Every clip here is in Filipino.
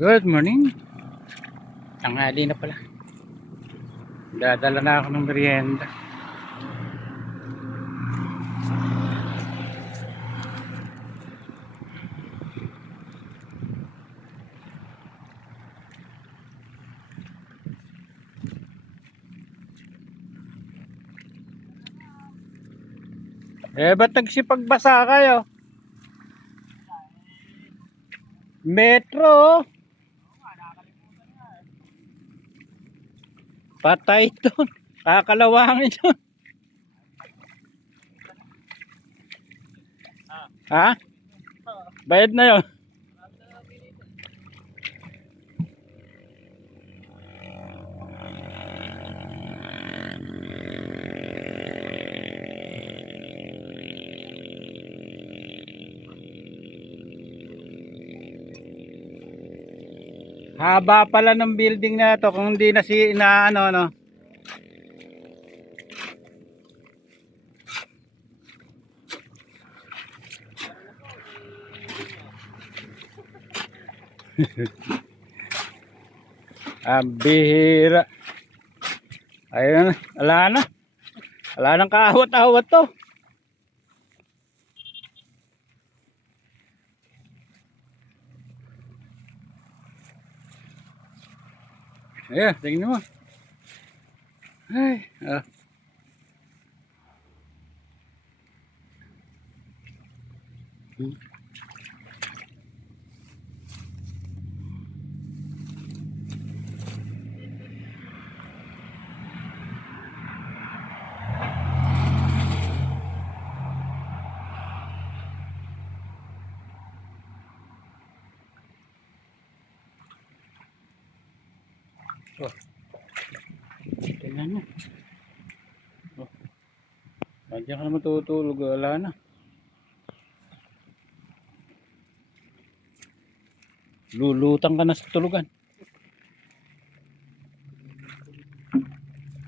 Good morning. Tanghali na pala. Dadala na ako ng merienda. Ba't nagsipagbasa kayo? Metro. Patay ito. Kakalawangin ito. Ha? Bayad na yun. Haba pala ng building na ito kung hindi na ano. Ang bihira. Ayun, wala na. Wala nang kaawat-awat to. Ayan, tingnan mo. Ay, Oh. Tingnan mo. Oh. Nandiyan ka na matutulog. Wala na. Lulutang ka na sa tulugan.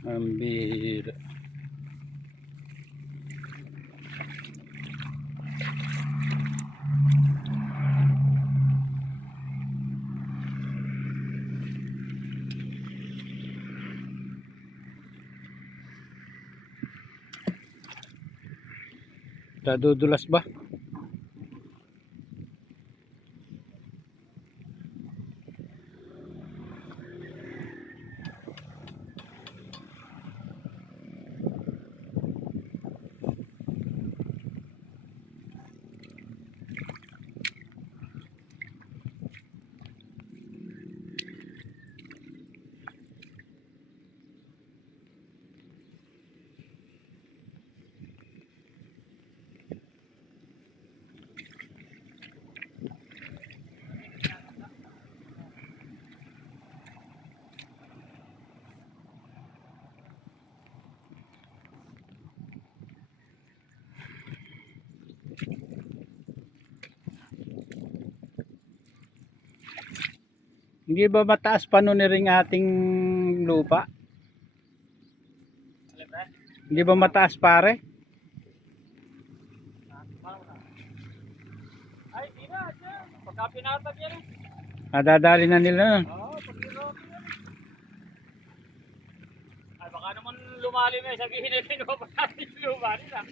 Ang bihira. Dadudulas ba? Hindi ba mataas pa nun ring ating lupa? Hindi ba mataas pare? Ay, di na. Pagka pinatag yan eh. Nadadali na nila nun. Oo, pag-irap yan. Ay, baka naman lumalim eh. Sabihin na pinuha natin yung lumalim ah.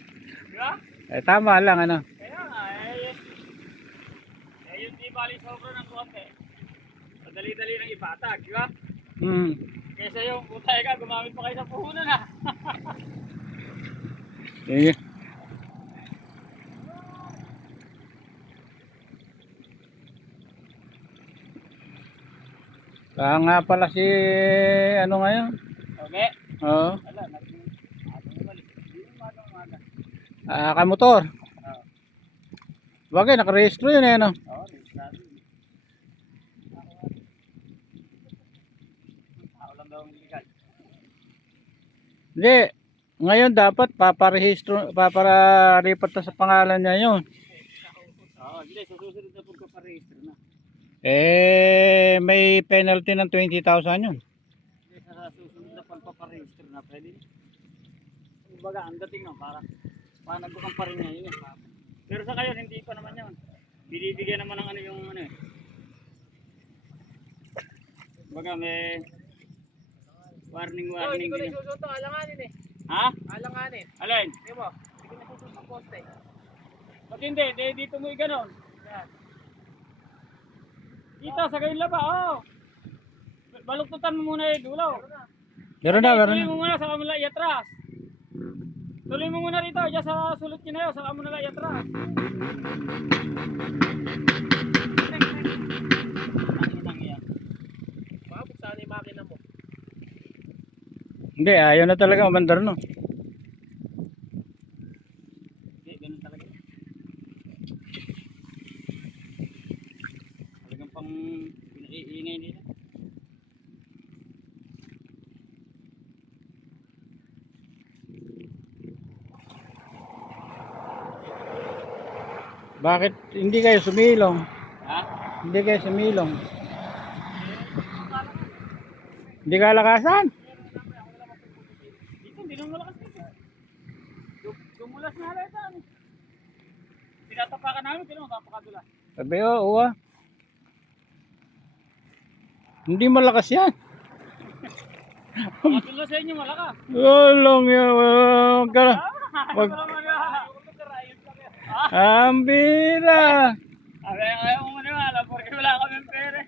Di ba? Tama lang ano. Kaya nga yun di bali sobra ng konti. Madali-dali ng ipatag, di ba? Kaysa yung utay ka, gumamit pa kayo sa puhunan ah. Sige. Kaya nga pala si ano ngayon? Okay. Oo. Wala, nag-balik. Hindi mo umaga. Kamotor. Oo. Bagay, nakarehistro yun eh no? Oo, registrado. Tao lang daw ang illegal. Hindi. Ngayon dapat paparehistro, paparipat na sa pangalan niya yun. Oo, hindi. Susunod na pagka-register na. May penalty ng 20,000 yun. Hindi, sa susunod na pagpa-register na pwede. Kumbaga, ang dating no, para nagbukan pa rin niya yun eh. Pero sa ngayon, hindi pa naman yun. Binibigyan naman ng ano yung ano eh. Baga may warning Oh, hindi ko na din. isusunto. Alanganin eh. Ha? Alanganin. Alin? Di mo? Hindi ko na isusunto ang poste. Ba't hindi? Dito mo i-ganon. Yan. Dito, sa kayong laba, oh. Baluktutan mo muna yung dulo. Meron na, meron Tuloy na. mo muna, saka mo lang iatras. Tuloy mo muna rito, dyan sa sulot nyo na yun, saka mo na lang iatras. Baka buksan na yung makina mo. Hindi, ayaw na talaga umandar no. Hindi, ganun talaga. Talagang pang pinaiingay nila. Bakit hindi kayo sumilong? Ha? Hindi kayo sumilong. Hindi ka lakasan. Dito, hindi nang malakas dito. Dumulas na halata. Tinatapakan namin, sino magpapakadulas? Sabi uwa. Hindi malakas yan. Makadulas sa inyo, malakas. Walang yan. Wag ka na. Wag. Ang bira. Ayaw mo maniwala, porque wala kami pere.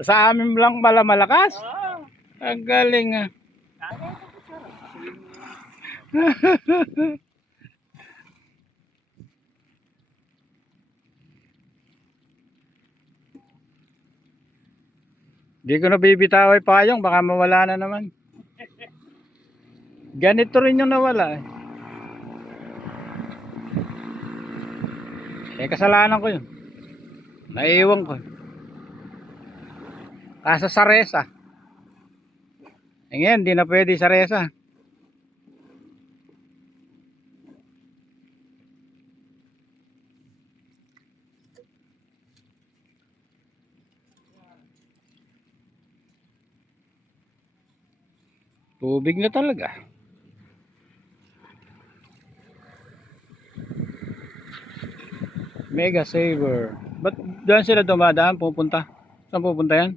Sa amin lang pala malakas. Oo. Ang galing ah. Di ko na bibitaway payong, baka mawala na naman. Ganito rin yung nawala eh. Kasalanan ko yun. Naiiwan ko. Kaso sa resa. Ngayon, di na pwede sa resa. Tubig na talaga. Mega Saver. Ba't dyan sila dumadaan? Pupunta? Saan pupunta yan?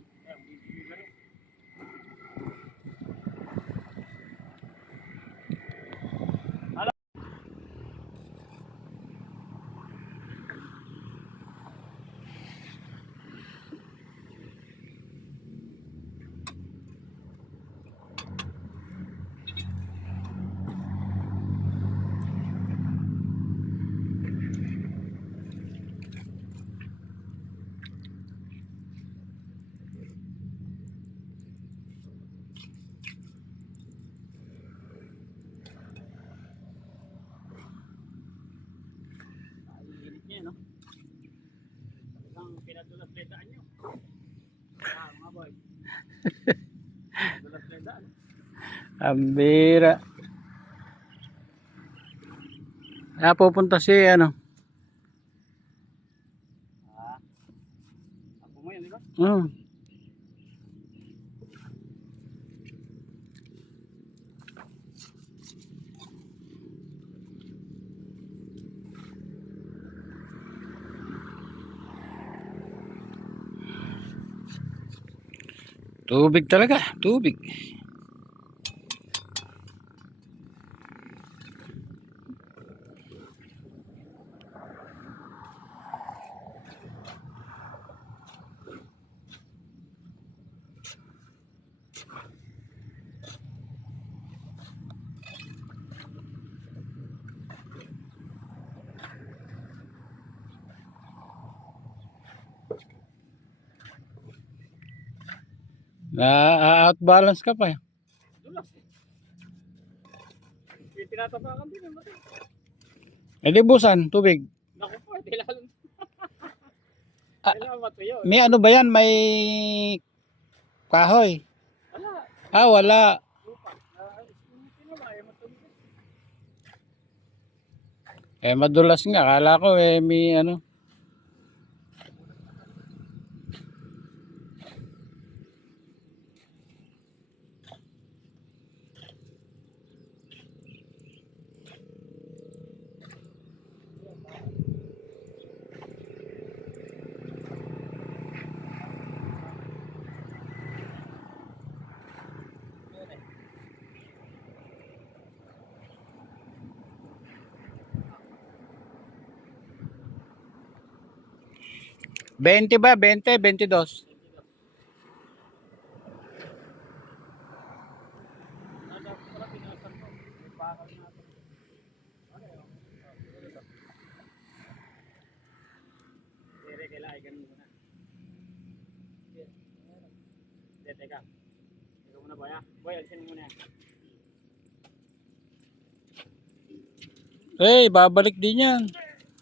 Init niya, no? Talagang pinadulas na daan nyo. Mga boy. Pinadulas na daan. Ang bira. Pupunta si ano. Ako mo yun, di ba? Hmm. Tubig talaga, tubig. Na-outbalance ka pa. Dulas eh. Tinatapakan din yung mati. Di busan, tubig. Naku po, kailangan. Ah, Kailangan matuyo. May ano ba yan? May kahoy? Wala. Wala. Lupa. Sino ba? Ayaw matuyo. Madulas nga. Kala ko may ano. 20 ba? 20, 22. Dapat pala pinasan mo. May bakal natin. Ano yun? Siguro to. Sige, kailangan ay ganun muna. Hindi, teka. Teka muna, boy, ha? Boy, alisin mo muna yan. Babalik din yan.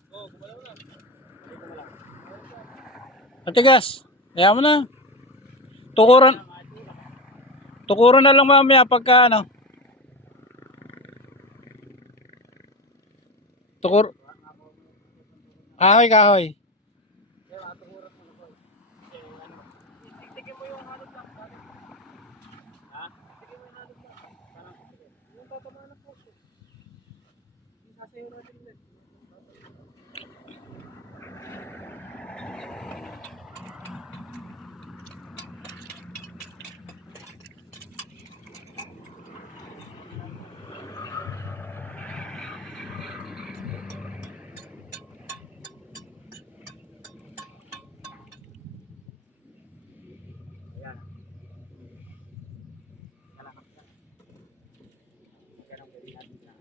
Oo, gumalaw na. Dito mo lang. Matigas. Kaya mo na. Tukuran. Tukuran na lang mamaya pagka ano. Tukur. Kahoy, kahoy. Kaya matukuran mo na, boy. Kasi ano, tignan mo yung halot lang. Ha? Tignan mo yung halot lang. Parang, yung tatamaan ng poste. Yung sasayo natin ulit. Ayan. Kalakas ka. Yan ang pwede natin na.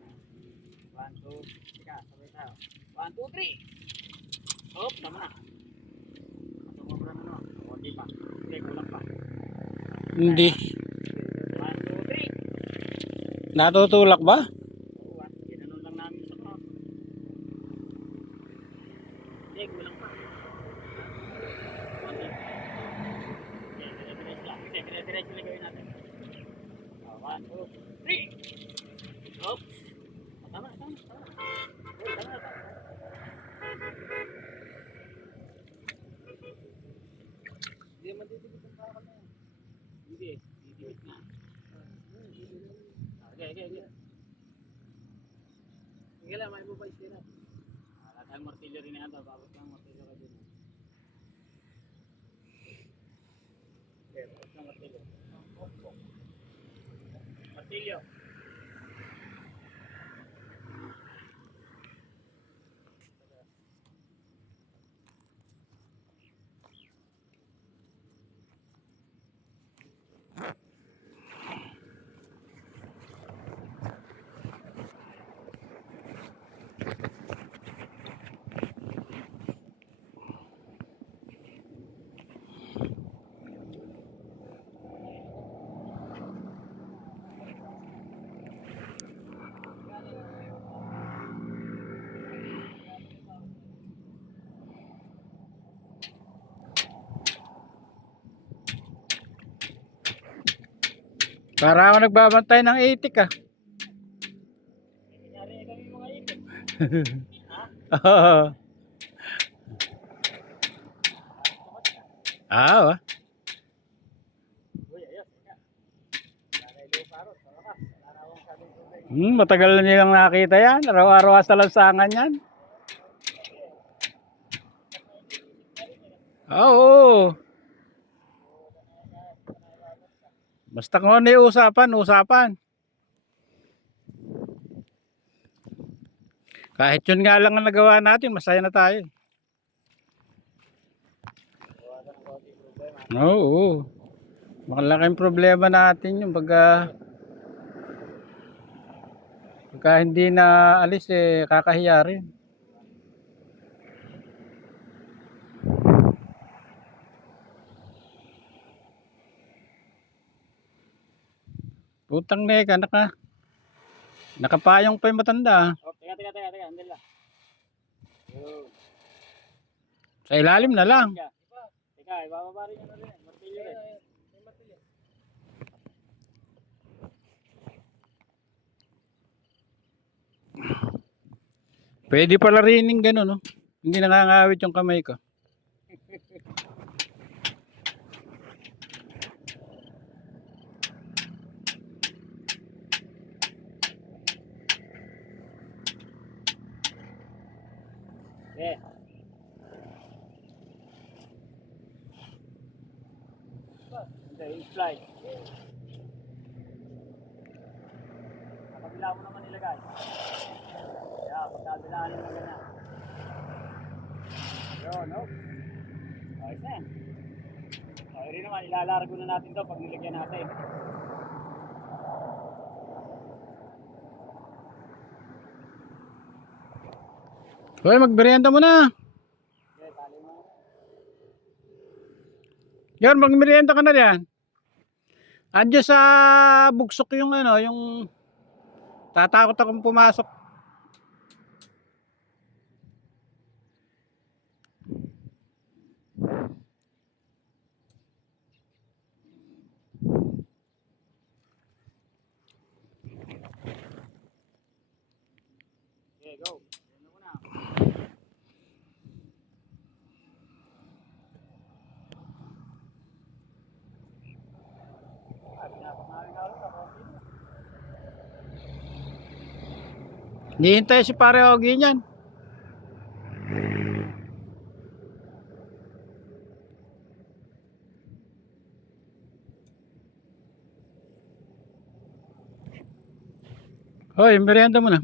1, 2, teka, sabay tayo. 1, 2, 3! Hop, tama na. Sumobra na no. Hindi pa. Hindi, kulang pa. Hindi. 1, 2, 3! Natutulak ba? Oo, ginanon lang namin sa top. Hindi, kulang pa. Konti. Okay, dire-diretso lang. Hindi, dire-diretso lang gawin natin. 1, 2, 3! Hop! Tama, tama, tama. Uy, tama, tama. Hindi man didikit ang bakal na yan. Hindi, didikit na. Okay, okay, okay. Sige lang, may mabay sila. Lahat ang martilyo rin yan. Babot lang martilyo ka din. Okay, babot lang martilyo. Martilyo. Para ako nagbabantay ng itik ah. Kunyari kami mga ipit. Oo. Ah, Uy, ayos. Nanay lupa ron. Malakas. Wala na akong sabing tubig. matagal na nilang nakita yan. Araw-araw sa lansangan yan. Oo. Basta kung ano yung usapan, usapan. Kahit yun nga lang ang nagawa natin, masaya na tayo. Oo. Malaking problema natin yung pagka hindi na alis kakahiya rin. Putang neka, nakapayong pa yung matanda. Oh, teka. Andun lang. Yun. Sa ilalim na lang. Teka, ibababa rin yun na rin. Martilyo rin. May martilyo. Pwede pala rining gano'n, no? Hindi nakangawit yung kamay ko. Yeah. Hindi, yung slide. Nakabila mo naman nilagay. Kaya, pagkabilaan mo ganyan. Yun, no? Ayos na yan. Okay rin naman, ilalargo na natin to pag nilagyan natin. Hoy, magmerienda mo na. Okay, tali mo. Yan, magmerienda ka na diyan. Andiyan sa buksok yung ano, yung tatakot akong pumasok. Okay, go. Ano ko na. Hihintay si pare Ogie niyan. Hoy, merienda mo na.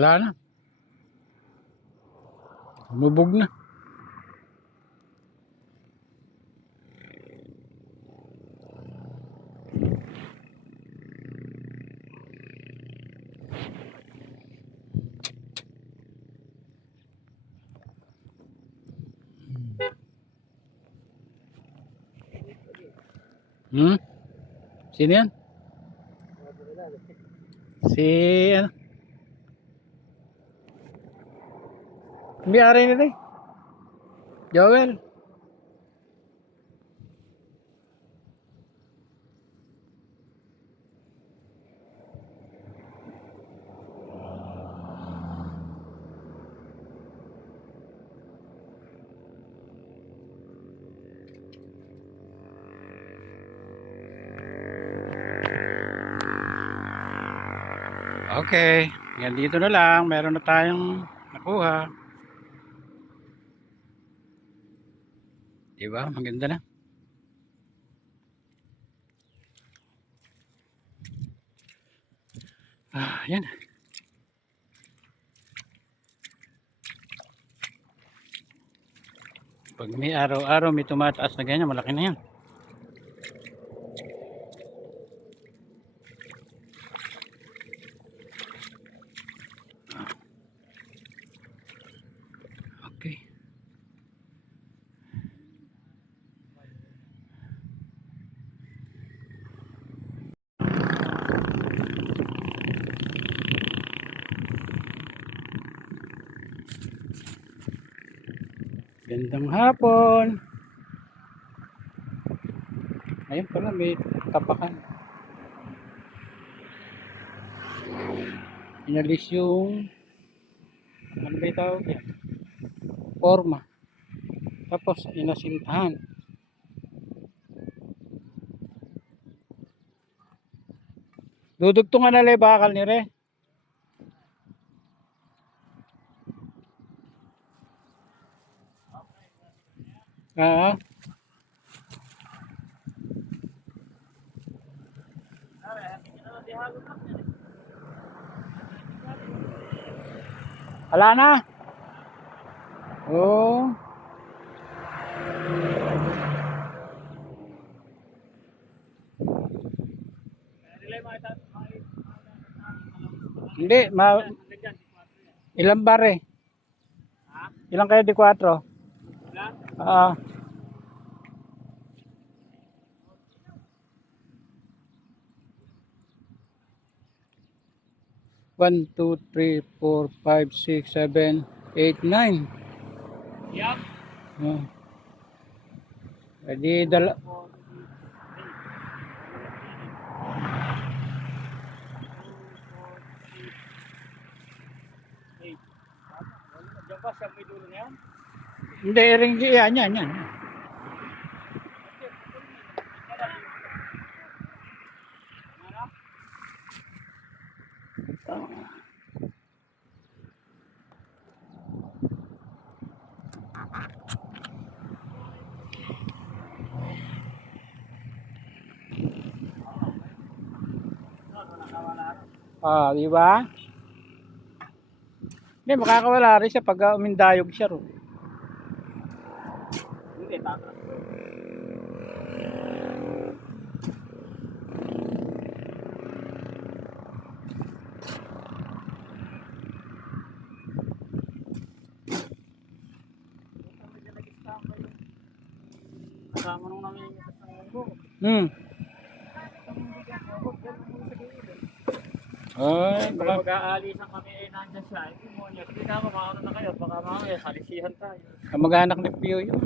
Wala na. Mubog na. Hmm? Sino yan? Si ano? May-ari nila eh. Joel. Okay, yan dito na lang. Meron na tayong nakuha. Diba? Maganda na. Ah, yan. Pag may araw-araw may tumataas na ganyan, malaki na yan. Okay. Gandang hapon. Ayun pala, may tapakan. Inalis yung ano ba yung tawag yan? Forma. Tapos inasintahan. Dudugtungan na lang yung bakal ni Re. Ah, wala na. Oh. Hindi, ilang bare? Ilang kayo di 4? Ah. 1, 2, 3, 4, 5, 6, 7, 8, 9. Yup. Oh. Pwede dala. Diyan ba siya may dulo na yan? Hindi, ring yan. Ah, di ba? Hindi, makakawala rin siya pag umindayog siya ro. Hindi, tataas. Kasama nung namimitas ng munggo. Hmm. Ay, Pag baka, mag-aalisan kami eh, nandyan siya. Hindi mo niya. Hindi na makaano na kayo. Baka mamaya, salisihan tayo. kamag-anak ni Pio yun.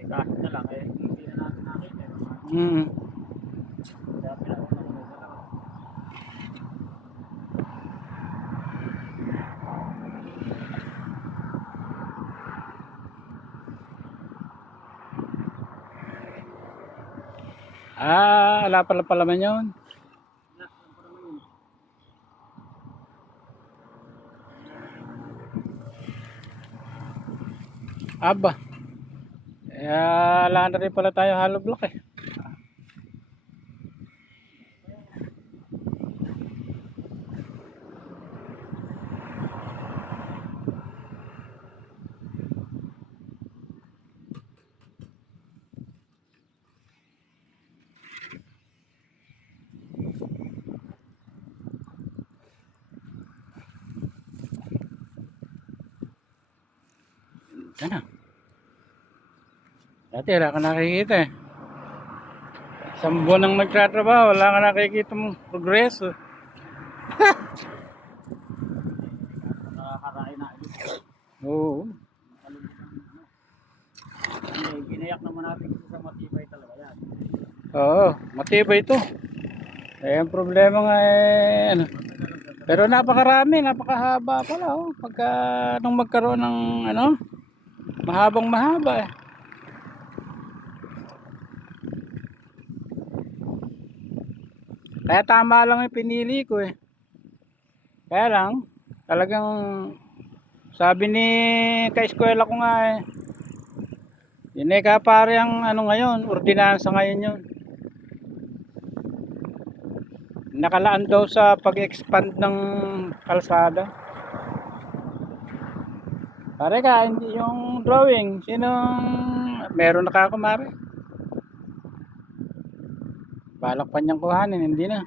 Eh, kahit na lang, eh, hindi na natin nakita. Hmm. Kaya pinauna ko na lang. Ah, ala pala pala man yun. Aba. Eh, ala na rin pala tayo hollow block eh. Ito na. Dati wala ka nakikita eh. Isang buwan nang nagtatrabaho, wala ka nakikita mong progreso. Nakakarain na. Oo. Hindi, ginayak naman natin sa matibay talaga yan. Oo, matibay ito. Eh, ang problema nga eh, ano. Pero napakarami, napakahaba pala oh. Pagka nung magkaroon ng ano, mahabang mahaba eh. Kaya tama lang yung pinili ko eh. Kaya lang, talagang sabi ni ka-eskwela ko nga eh, yun eh kapare ang ano ngayon, ordinansa ngayon yun. Nakalaan daw sa pag-expand ng kalsada. Pare ka, hindi yung drawing, sinong meron na kakumare. Balak pa niyang kuhanin, hindi na.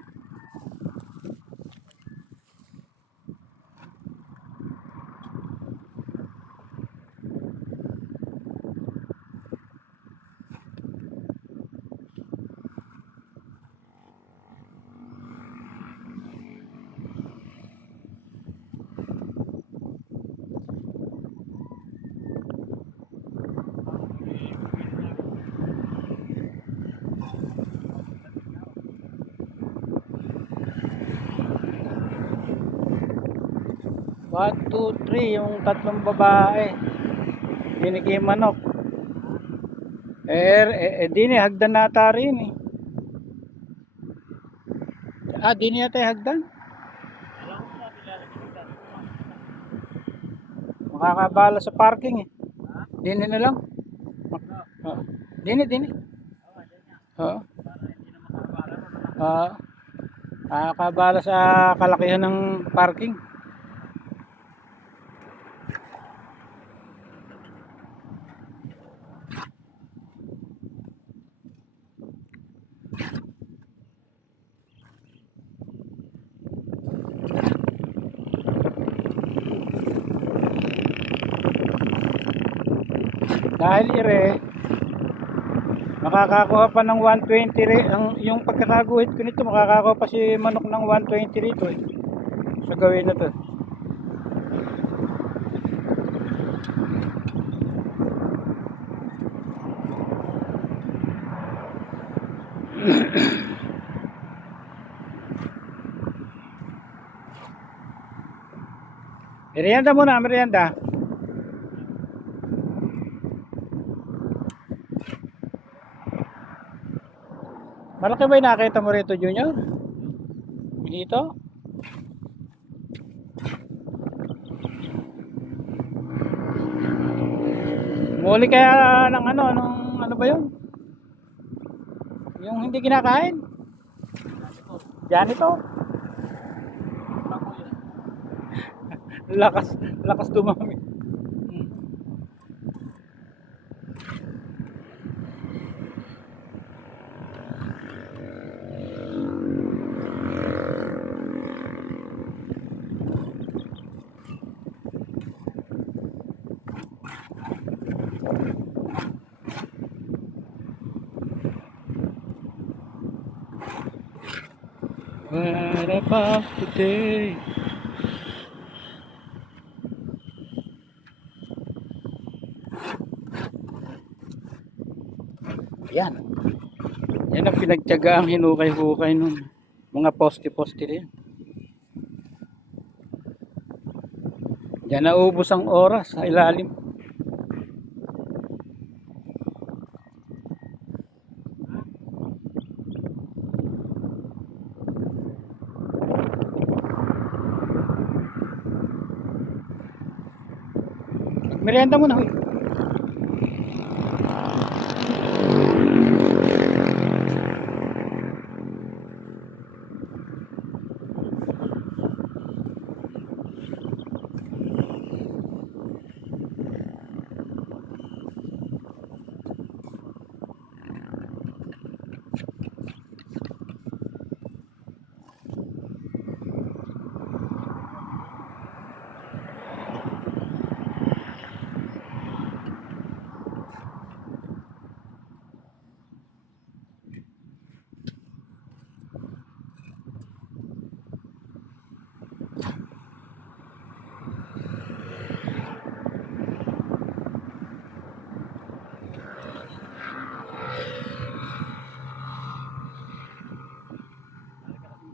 One, two, three, yung tatlong babae. Binigay manok. Di ni hagdan nata rin eh. Ah, di niya tayo hagdan. Makakabala sa parking eh. Dini na lang. Oh. Dini. Oo. Oo. Makakabala sa kalakihan ng parking. Dahil makakakuha pa ng 120 yung pagkakaguhit ko nito, makakakuha pa si manok ng 120 rito eh. Sa gawin na to. Merienda muna, merienda. Malaki ba yung nakita mo rito, Junior? Dito? Muli kaya ng ano, ano ba yun? Yung hindi kinakain? Yan ito. Bago yun. Lakas, lakas dumami. Hmm. What about today? Yan. Yan ang pinagtiyagaang hinukay-hukay nun. Mga poste-poste din. Diyan naubos ang oras sa ilalim. Merienda muna, hoy.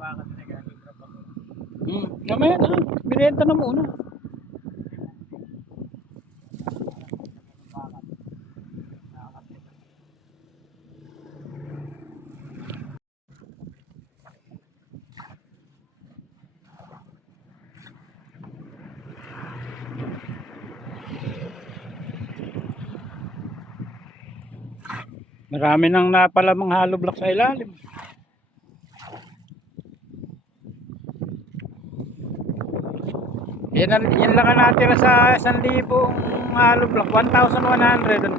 Bakit nag-aaral trabaho? Mamaya na. Merienda na muna. Marami nang napalamang hollow block sa ilalim. Yan lang ang natira sa 1,000 hollow block. 1,100.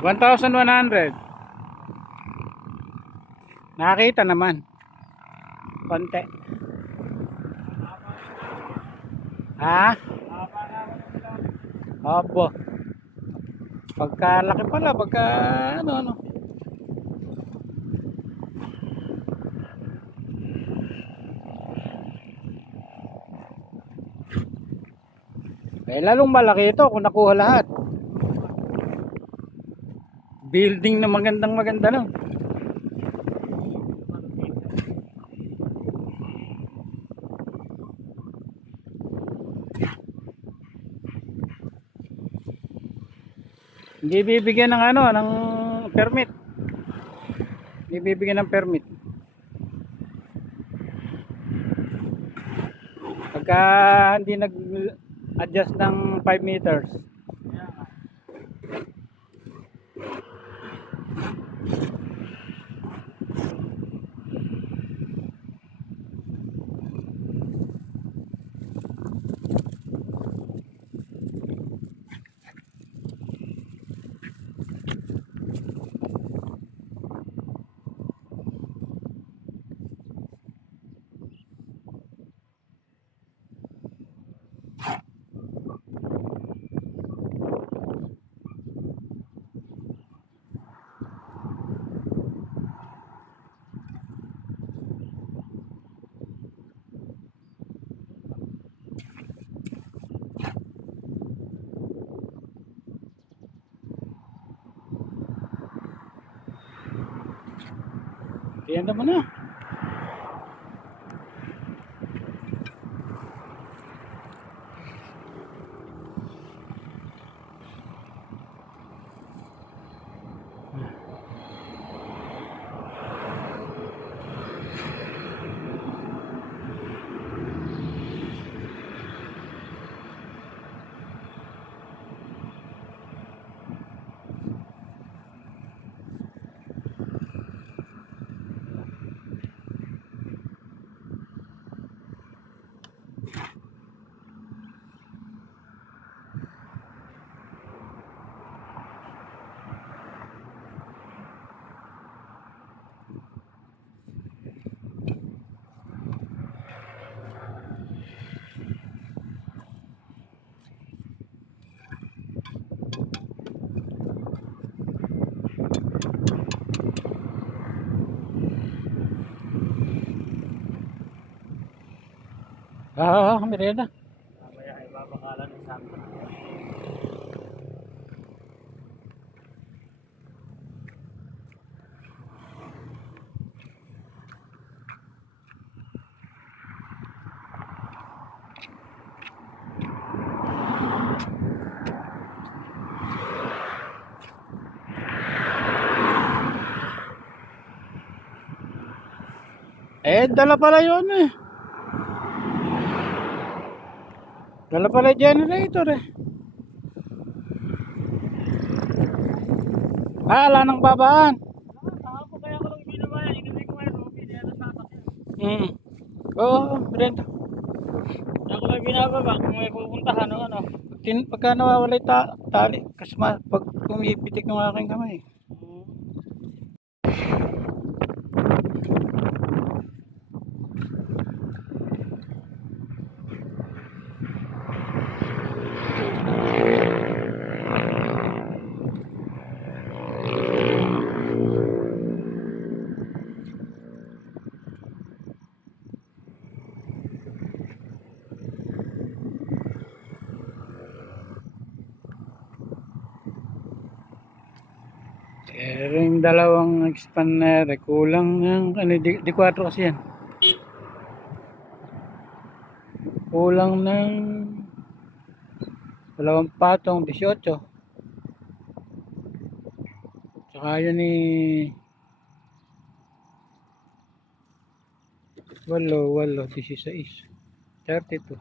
1,100. Nakita naman. Konti. Ha? Opo. Pagkalaki pala, pagka ano. Eh lalong malaki ito kung nakuha lahat. Building na maganda no. Hindi bibigyan ng ng permit. Hindi bibigyan ng permit. Pagka hindi nag-adjust ng 5 meters. Kaya naman na. Merenda. Mamaya ay babakalan ng sakto. Dala pala yun eh. Dala pala yung generator eh. Ala ng babaan. Saka po kaya ko lang binabayan. Inuwi ko ngayon. Rupi, di ano sasakyan. Oo, Brenda. Kaya ko lang binababa kung may pupuntahan o ano. Pagka nawawala yung tali, kasma, pag pumipitik ng aking kamay. Pero yung dalawang expander, kulang ng, di 4 kasi yan. Kulang ng dalawang patong, 18. Tsaka yun ni 8, 16, 32.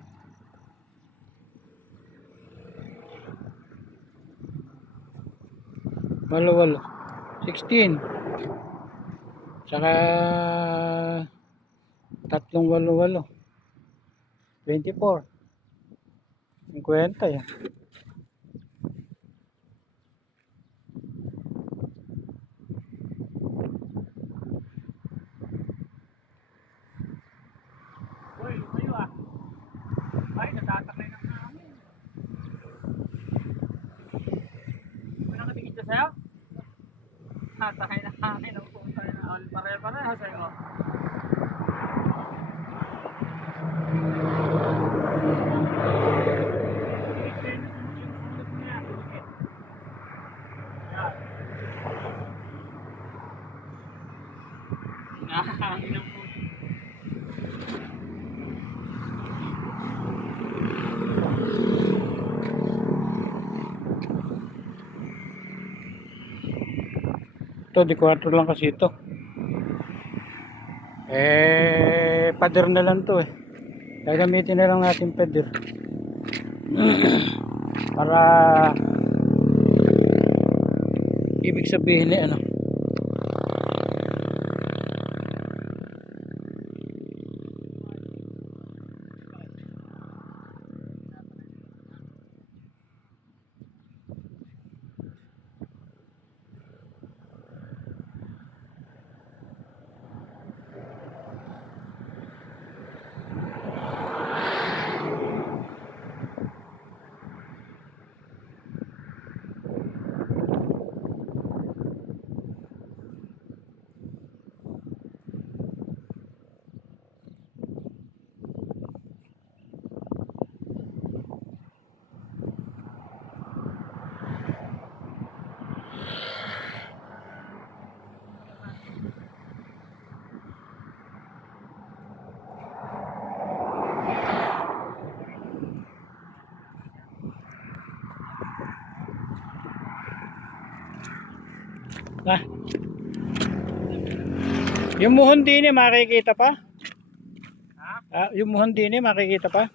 Walo, 16. Tsaka 3, 8, 24. 50 yan. Uy, lumayo ah. Ay, natatakay ng hangin. May nakatingin siya sa'yo? Natakay ng hangin. Ang pumunta na. Pare-pareha sa'yo. Nahangin ang puto. Ito, di 4 lang kasi ito. Pader na lang to eh. Gagamitin na lang natin pader. Para ibig sabihin eh ano. Ah. Yung muhon din eh, makikita pa? Yung muhon din eh, makikita pa?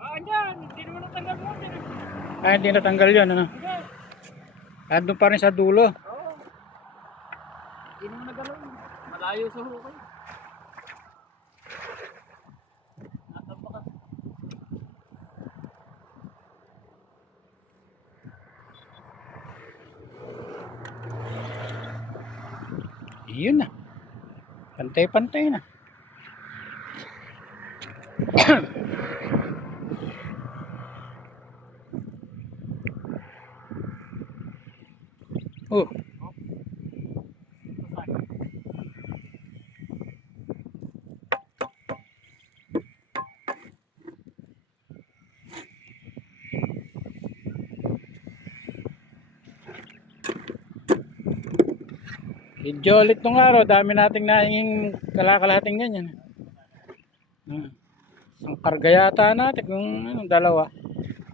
Andyan. Hindi naman natanggal mo. Hindi natanggal yun, ano? Andun pa rin sa dulo. Oo. Hindi naman nagalaw. Malayo sa hukay. Nasa bakas. Yun na. Pantay-pantay na. Oh. Video ulit nung araw, dami nating nahinging kalakalahating ganyan. Ang karga yata natin kung ano, dalawa.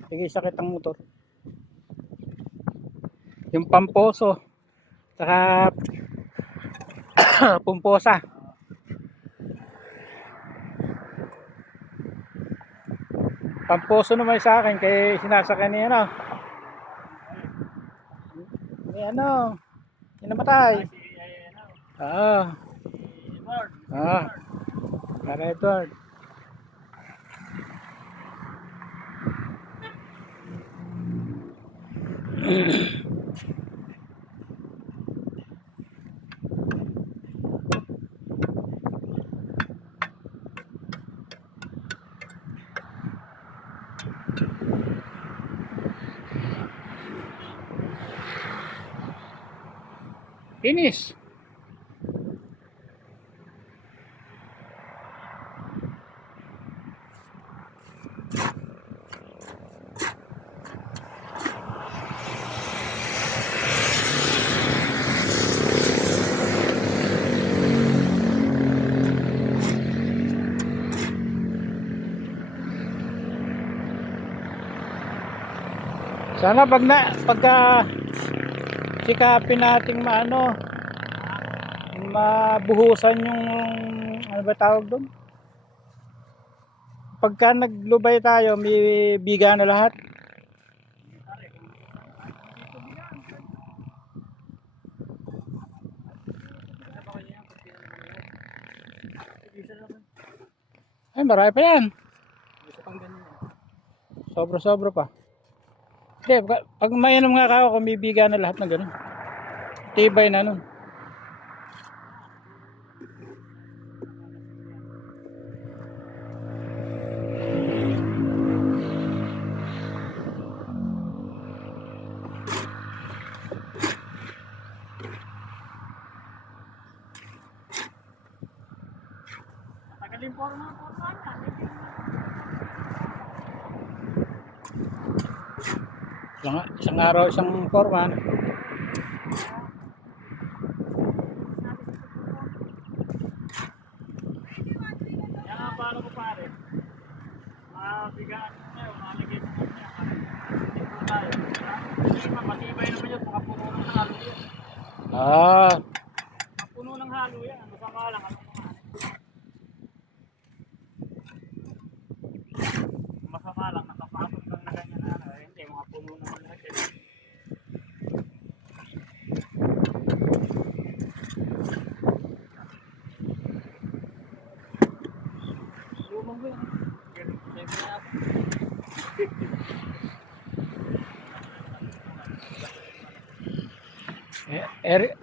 Sige, sakit ang motor. Yung pamposo, saka pumposa. Pamposo naman sa akin kay sinasakyan ni ano. Ni ano, namatay. Oo. Ah. Para Edward. Finish. Sana pagka sikapin nating mabuhusan yung ano ba tawag doon? Pagka naglubay tayo, may biga na lahat. Ay, marami pa yan. Sobra-sobra pa. Hindi, pag mainom nga ako, kumibiga na lahat ng ganun. Tibay na nun. Tagalin po mga porma niya. Isang araw, isang foreman. Yan nga paano ko pare. Mabigaan mo niya, malagay mo niya. Hindi po tayo. Hindi pa, matibay naman yun. Mga puno ng halo yan. Ah, Mga puno ng halo yan. Masama lang. Masama lang. Nakapasok lang na ganyan na ano. Hindi, mga puno naman lahat yan. Lumang ba yan?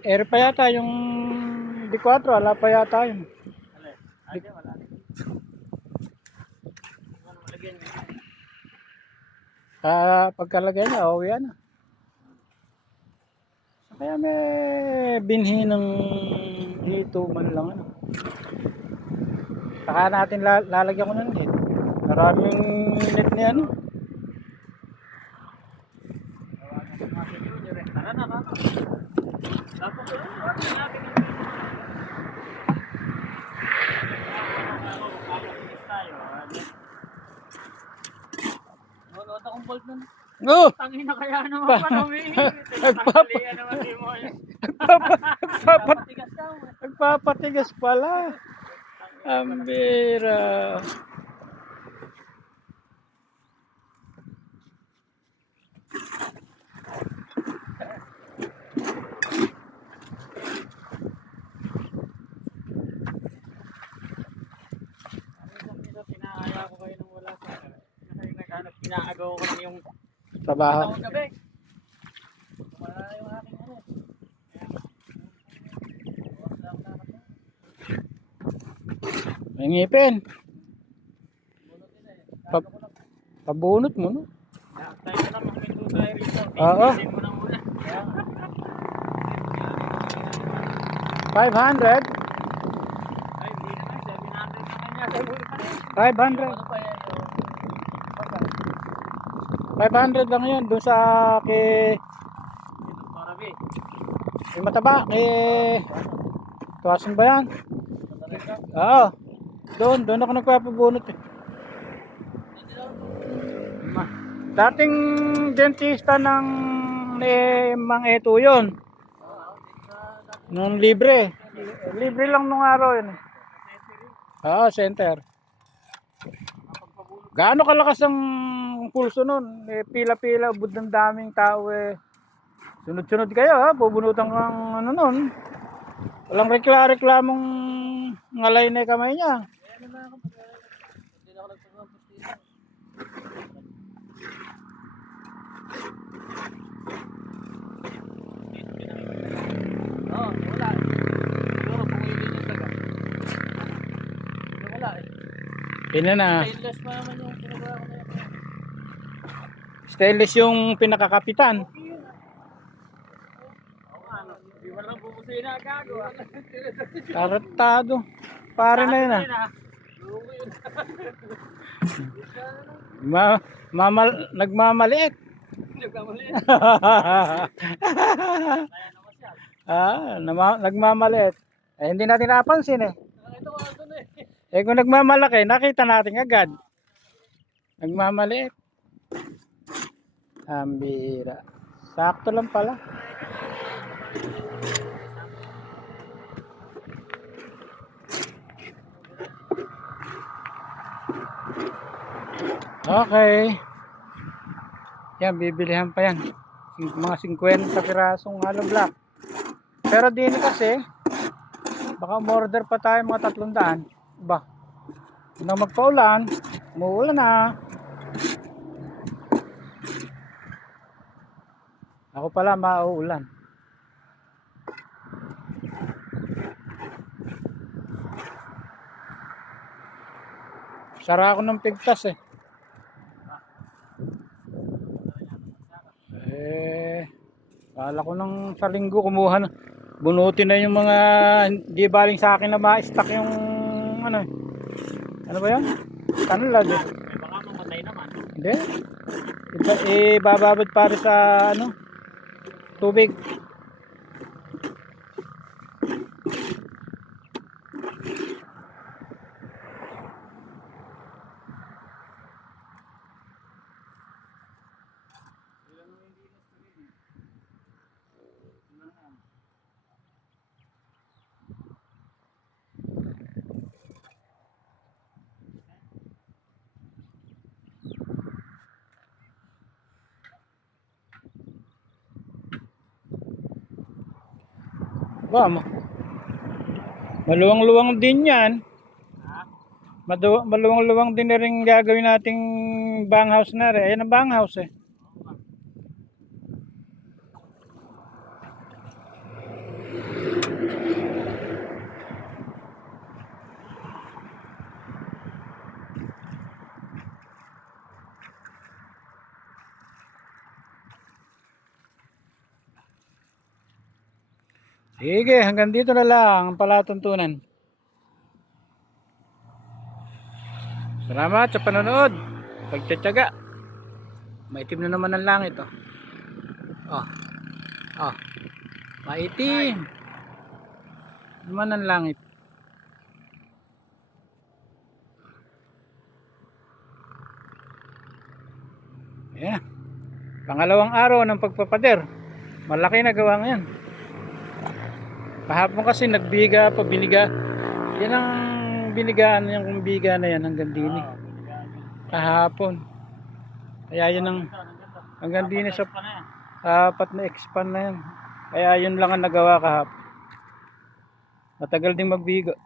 air pa yata yung D4, wala pa yata yun. Wala. Malagyan niya. Pagkalagay na, oh yan. Kaya may binhi ng hito man lang ano. Saka natin lalagyan ko ng net. Maraming net ni ano. Tara na, tara. Tapos yun, wag na natin yung Nonood akong bolt nun. Oh! Tangin na kaya naman pa namin. Nagpapa- naman di mo yun. Nagpapatigas daw. Nagpapatigas pala. Ambira. Pinaaya ko kayo nang wala sa pinaagaw ko lang yung Trabaho. taon gabi. Wala yung aking ano. May ngipin. Pabunot mo no? Tayo na lang magpinto tayo rito. Oo. Isin mo na muna. 500. Ay, hindi naman. 700 na kanya. 500. Ano pa yan? 500 lang yun doon sa kay Parabi. May mataba. Tuwasan ba yan? Oo. Doon ako nagpapabunot eh. Dating dentista ng Mang Eto yun. Nung libre. Libre lang nung araw yun. Oo, center. Gaano kalakas ang pulso nun? Pila-pila, ubod ng daming tao eh. Sunod-sunod kayo ha, bubunutan kang ano nun. Walang reklamong ngalay na yung kamay niya. Oo, wala. Siguro pumili yung taga. Wala eh. Yun na. Stainless pa naman yung pinagawa ko na yan. Stainless yung pinakakapitan. Oo nga, no. Di ba lang bumusina gago? Taratado. Pare na yun ah. Nagmamaliit. Nagkamali. Nagmamaliit. Eh, hindi natin napansin eh. Ito ko ito na eh. Eh kung nagmamalaki, nakita natin agad. Nagmamaliit. Ambira. Sakto lang pala. Okay. Yan, bibilihan pa yan. Mga 50 pirasong hollow block. Pero din kasi, baka umorder pa tayo mga 300. Ba? Nang magpaulan, umuulan na. Ako pala mauulan. Sara ako ng pigtas eh. Kala ko nang sa linggo kumuha na. Bunutin na yung mga hindi baling sa akin na ma-stack yung ano eh. Ano ba yan? Tanlad eh. Baka mamatay naman. Hindi. Bababad para sa ano? Tubig. Ba, maluwang-luwang din yan. Maluwang-luwang din na rin gagawin nating banghouse na rin. Ayan ang banghouse eh. Sige, hanggang dito na lang ang palatuntunan. Salamat sa panonood. Pagtsatsaga. Maitim na naman ang langit oh. Oh. Maitim. Naman ang langit. Ayan. Pangalawang araw ng pagpapader. Malaki na gawa ngayon. Kahapon kasi nagbiga pa biniga. Yan ang binigaan, yung biga na yan hanggang dini. Kahapon. Kaya yun ang hanggang dini sa apat na expand na yan. Kaya yun lang ang nagawa kahapon. Matagal din magbiga.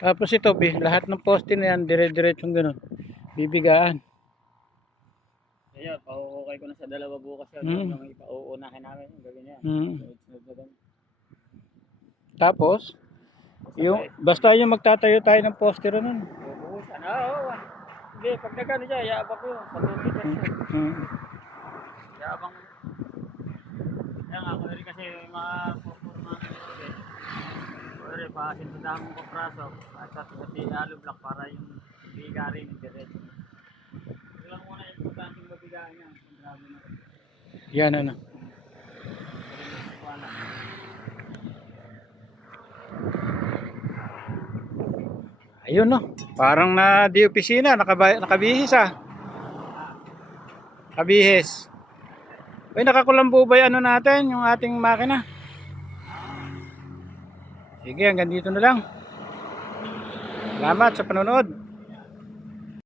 Tapos ito, lahat ng poste na yan, dire-diretsong gano'n. Bibigaan. Kaya, pauukay ko na sa dalawa bukas yan. Yung ipauunahin namin yung gawin yan. Tapos, yung, basta yung magtatayo tayo ng poste ron nun. Bubuhusan. Oo. Hindi, pag nagano siya, yaabang ko yun. Sa 2 meters yun. Yaabang. Kaya nga, kung rin kasi mga pupurma ng ito. Kung rin, pasintudahan mong kapraso. At sa hollow block para yung biga rin yung diretso. Ito lang muna yung importante mabigat. bigaan niya. Grabe na. Yan ano. Wala. Ayun no. Parang na di opisina, nakabihis ah. Kabihis. Uy, nakakulambo ba yung ano natin, yung ating makina? Sige, hanggang dito na lang. Salamat sa panonood.